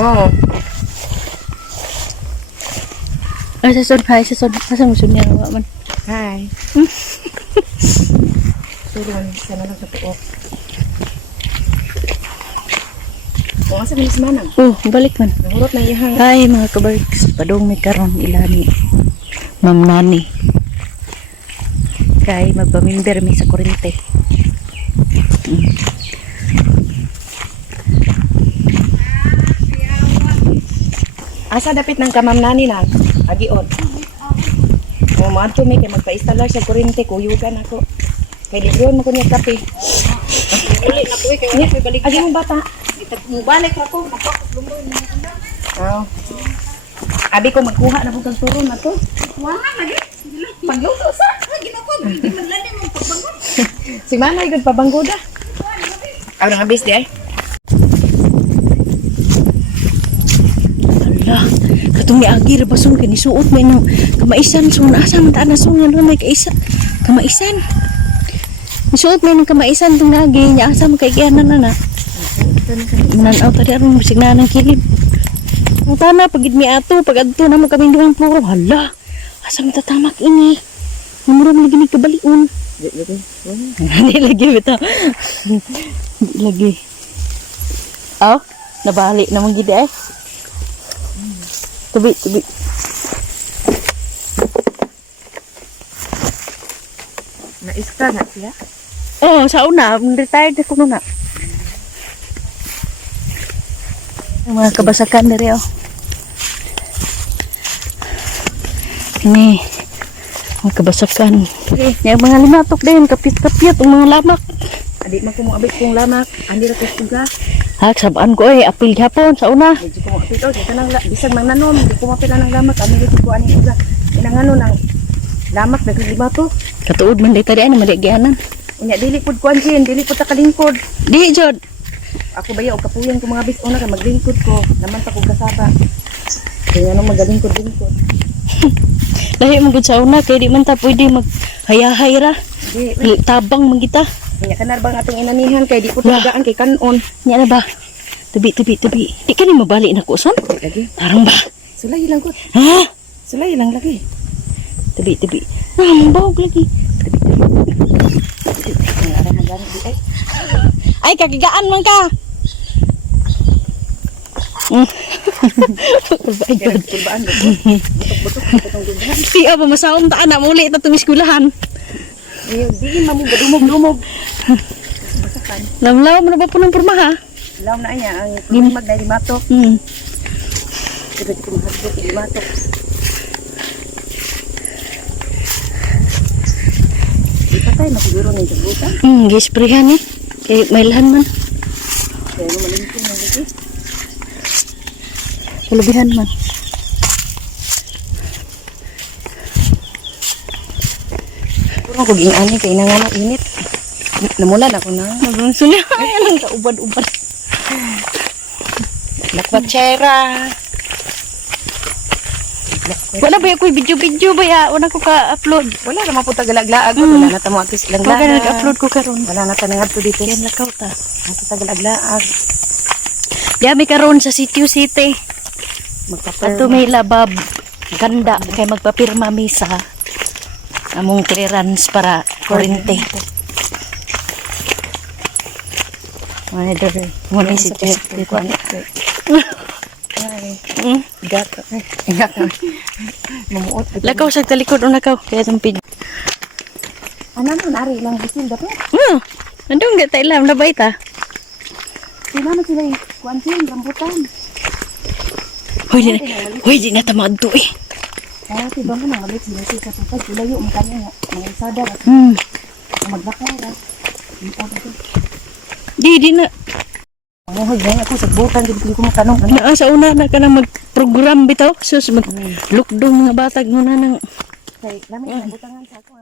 Oo. Ay, sasod. Hi, sasod. Asa mo sunyan man? Hi. Turun, sana lang sa tuok. Kung asa bilis manang. Oh, balik man. Nahurot na iyahang. Hi, mga kabarks. Padong may karon ilani. Ma'am Nani. Kay magpamimber mi sa kurente. Asa dapit ng kamam nani na? Agion. Kung mato may kay magpa-installer sa kurente, kuyugan ako. Kay libron mo ko niya kape. Balik na ko kay wala koy balik. Agi mo bata. Balik ako, napakulumoy na anda. Oh. Abi ko magkuha na bugang turon na to. Wa lagi. Pagluto sa. Ginako, di man lani mo pagbangon. Si Manay gud pabanggoda. Aw nang abis di ay. Ala, katong ni Agi rabason kay nisuot may nang kamaisan so asa man ta na so nga may kaisa kamaisan. Nisuot may nang kamaisan tong Agi nya asa man kay gianan na. Nanaw tadi aron musig na nang kilid. Ang tana pagid mi ato pag adto na mo kami duhang pluro. Hala, asa man tatamak ini. Numero mo lagi ni kabalion. Hindi lagi bitaw. Hindi lagi. Aw, nabalik naman gid eh. Tubi. Na-iska na siya. Oh, sa una, retired ako na. Ang mga kabasakan diri oh. Ini mga kabasakan. Yung mga limatok din, kapit-kapit, ang mga lamak. Adi man ko mo abis kong lamak, andi ra ko suga. Ha, sabaan ko eh, apil hapon sa una. Medyo ko mo apil oh, kanang bisag mang nanom, di ko mapila ng lamak, andi ra ko ani suga. Inangano nang lamak naglima to. Katuod man di tadi ano, maligianan. Unya dili pud kuan sin, dili pud ta kalingkod. Di, Jod. Ako baya og kapuyan ko mga bis una ka maglingkod ko, naman ta ko kasaba. Kaya nang magalingkod-lingkod. Lahi mo gud sa una, kaya di man ta pwede maghayahay ra. Di, Tabang man kita. unya kanar bang atong inanihan kay di ko talagaan kay kanon. Nya na ba? Tubi. Di ka ni mabalik na kuson? Lagi. Tarang ba? Sulay lang ko. Ha? Sulay lang lagi. Tubi. Bawag lagi. Ang ara magani di ay. Ay, kagigaan man ka. Kaya kulbaan ko. Butok-butok itong gudhan. Tiyo pa masaon ta anak muli ta tumiskulahan. Di mamu gadumog-dumog. Basakan. Lamlaw mo na ba po ng porma ha? Law na niya ang lumag na limatok. Sige ko mahadlok limatok. Di pa tayo masiguro ng jabutan. Gisprihan eh. Kay mailahan man. Kaya ano malimpitin ng lagi. Kalabihan man. Puro ko ginani kay nang nga init. Namulan ako na. Nagunso na. Ay, anong kaubad-ubad. Lakwatsera. Wala ba ako'y video-video ba ya? Wala ko ka-upload. Wala naman po tagalaglaag. Wala na tamo atis lang Wala laag. nag-upload ko karon. Wala na tanang ato dito. Yan lakaw ta. Ato tagalaglaag. Yami karon sa Sitio City. Magpapel. Ato may labab. Ganda. Kay magpapirma mi sa among clearance para kurente. Mga dere. Muna si City. Gata. Gata. Mamuot. Lakaw sa talikod o nakaw. Kaya itong pid. Ano nun, ari lang bisil dapat. Andong gata ilam. Labay ta. Sino na sila yung kuwansin, rambutan. Hoy, di na tamad to eh. Kaya si Bang na ngalit sila sa tutas. Sila yung makanya nga. Mga isada. Magbakara. Di na. Mamuhod na ako sa butan. Hindi ko matanong. Naa sa una na ka na mag-program bitaw. Sus, mag-lookdong mga batag mo na ng... Kaya namin, rambutangan sa ako.